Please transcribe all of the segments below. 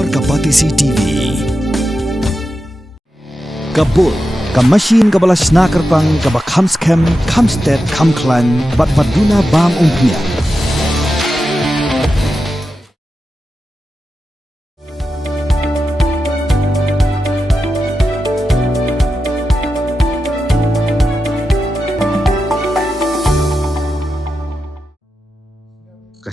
Bor Kapatisi TV. Kabul, Kamashin Kabalas Nakarpang Kabakhamskem, Kamstet, Kamklan, Batbaduna Bam Umpnia.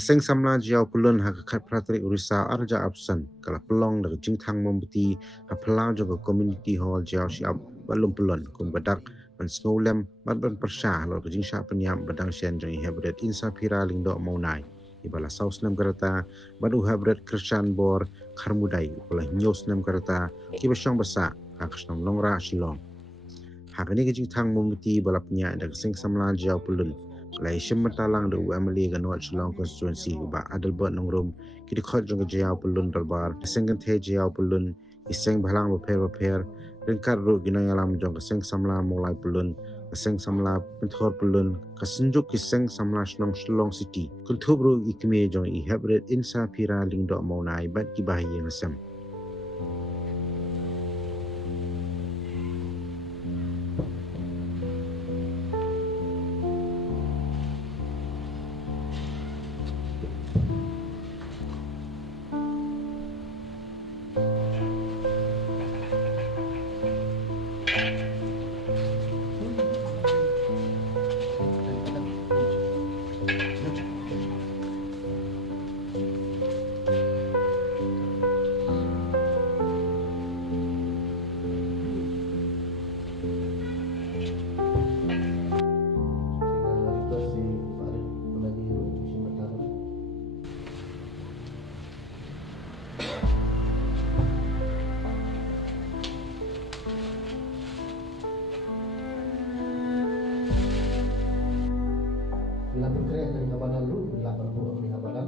Kaseng samla jiao pulun ha kat pratrik urisa arja absen kala pelong dak jingthang membuti ha pelau jaga community hall jiao siap balum pulun kum badak man snowlem ban persha lo jingsha penyam badang sian jang hebret insa pira lingdo maunai ibala sausnam garata badu hebret krishan bor kharmudai ibala nyosnam garata kibashong basa ha kasnom longra shilong ha kani jingthang membuti balapnya dak seng samla jiao pulun Lai Shimatalang the Wembley Ganot Shillong constituency ba Adelbert Nongrum kidi khot jong jiao pulun dalbar sengen the jiao pulun iseng bhalang ba pher ringkar ru ginangalam jong seng samla molai pulun seng samla penthor pulun kasenjuk kiseng samla Shillong city kunthub ru ikme jong I hebret insa pira lingdo maunai bat kibahi ngasam Keren dari kabanan lu 80 dari kabanan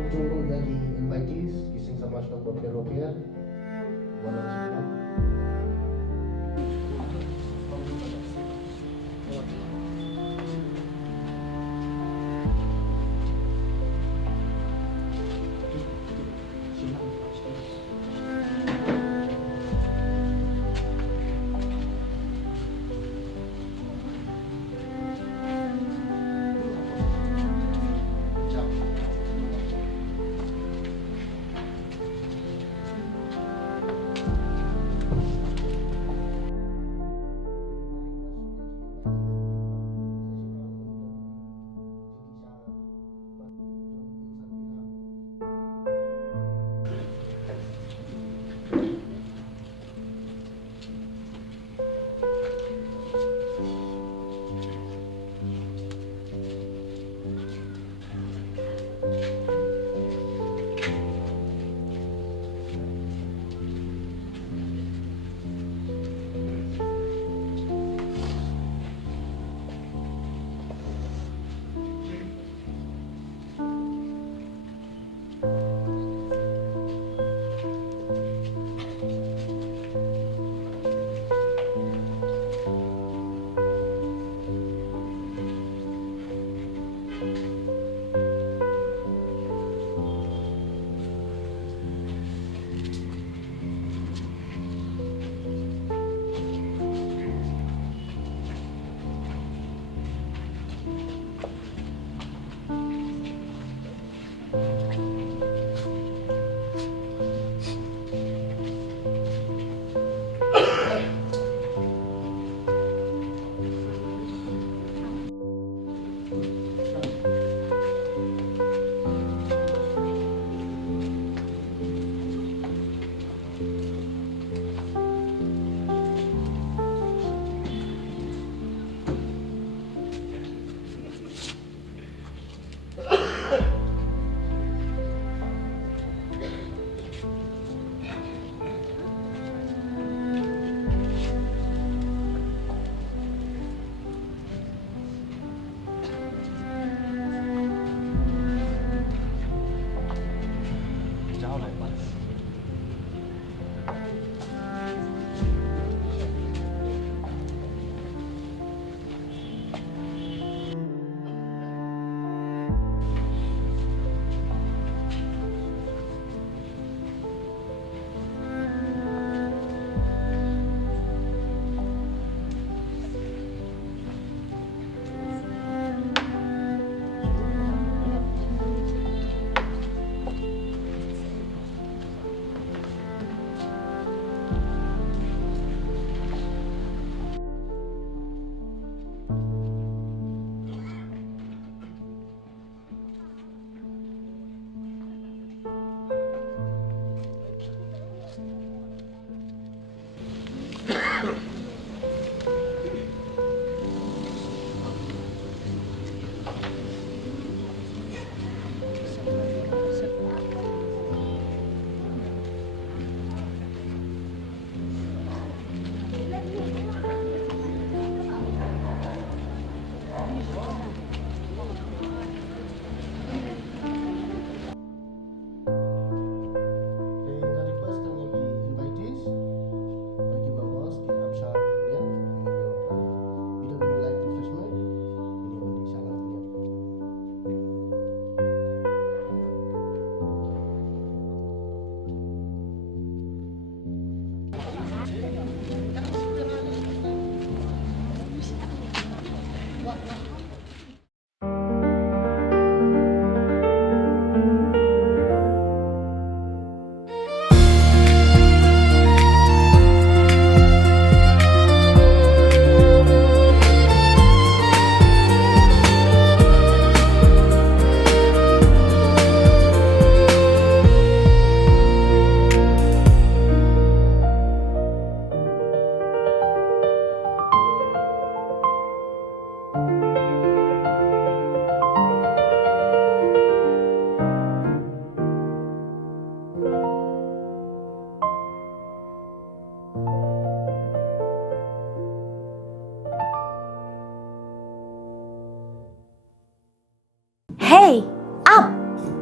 untuk jadi invitees kisah sama sedang berperiode walau sebelum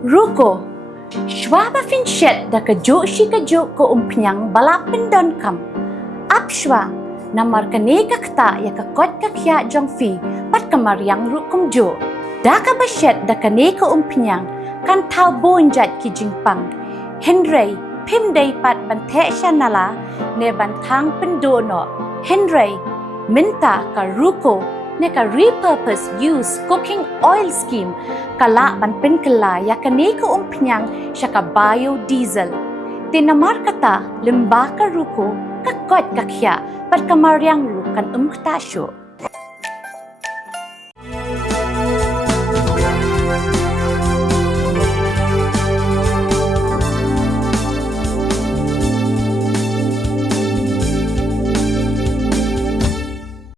Ruko, Schwaba finshet da kajo shi kajo ko umpnyang balapin don kam. Apshwa, namar kaneka kta ya kakot kakya jong fi pat kamaryang rukum jo. Da ka bashet da kaneka umpnyang kan tau bonjat ki jingpang. Henry, pimday pat bante siya nala ne bantang pendono. Henry, minta ka ruko ne ka repurpose use cooking oil scheme kala ban penkala ya kaneka umpnyang siya ka biodiesel. Tinamar kata limba ka ruko kakot kakya pat kamaryang rukan ktasyo.